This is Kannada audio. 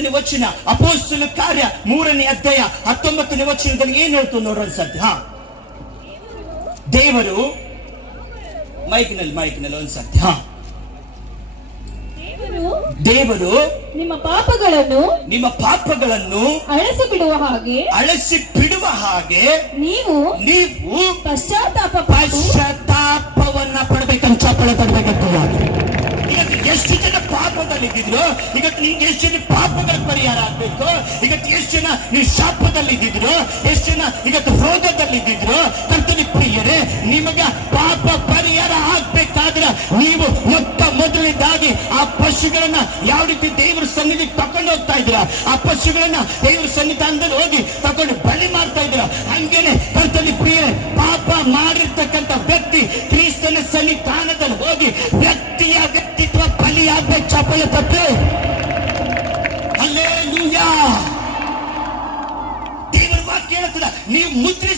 19ನೇ ವಚನ, ಅಪೊಸ್ತಲ ಕಾರ್ಯ 3ನೇ ಅಧ್ಯಾಯ 19ನೇ ವಚನದಲ್ಲಿ ಏನ್ ಹೇಳ್ತು ನೋಡೋಣ ಸತ್ಯ. ದೇವರು ಮೈಕ್ನಲ್ಲಿ ಒಂದ್ಸತ್ಯ. ದೇವರು ನಿಮ್ಮ ಪಾಪಗಳನ್ನು ಅಳಿಸಿ ಬಿಡುವ ಹಾಗೆ ನೀವು ಪಶ್ಚಾತ್ತಾಪವನ್ನ ಪಡಬೇಕಂತ ಚಪ್ಪಳೆ ತಡಬೇಕಂತ. ಇವತ್ತು ಎಷ್ಟು ಜನ ಪಾಪದಲ್ಲಿದ್ದಿದ್ರು, ಇವತ್ತು ನಿಮ್ಗೆ ಎಷ್ಟು ಜನ ಪಾಪಗಳ ಪರಿಹಾರ ಆಗ್ಬೇಕು. ಇವತ್ತು ಎಷ್ಟು ಜನ ನೀವು ಶಾಪದಲ್ಲಿದ್ದಿದ್ರು, ಎಷ್ಟು ಜನ ಇವತ್ತು ರೋಗದಲ್ಲಿದ್ದಿದ್ರು. ಕರ್ತನ ಪ್ರಿಯರೇ, ನಿಮಗೆ ಪಾಪ ಪರಿಹಾರ ಆಗ್ಬೇಕಾದ್ರೆ ನೀವು ಮೊದಲನೇದಾಗಿ ಆ ಪಶುಗಳನ್ನ ಯಾವ ರೀತಿ ದೇವರ ಸನ್ನಿಧಿ ತಕೊಂಡು ಹೋಗ್ತಾ ಇದ್ರ, ಆ ಪಶುಗಳನ್ನ ದೇವರ ಸನ್ನಿಧಾನದಲ್ಲಿ ಹೋಗಿ ತಕೊಂಡು ಬಲಿ ಮಾಡ್ತಾ ಇದ್ರ, ಹಂಗೇನೆ ಕರ್ತನ ಪ್ರಿಯರೇ ಪಾಪ ಮಾಡಿರ್ತಕ್ಕಂಥ ವ್ಯಕ್ತಿ ಕ್ರಿಸ್ತನ ಸನ್ನಿಧಾನದಲ್ಲಿ ಹೋಗಿ ವ್ಯಕ್ತಿಯ ವ್ಯಕ್ತಿತ್ವ ಬಲಿಯಾಗಬೇಕು. ಚಪ್ಪಲ ತಪ್ಪೆ. ಹಲ್ಲೆಲೂಯಾ. ದೇವರ ವಾಕ್ಯ ಹೇಳ್ತದ, ನೀವು ಮುದ್ರೆ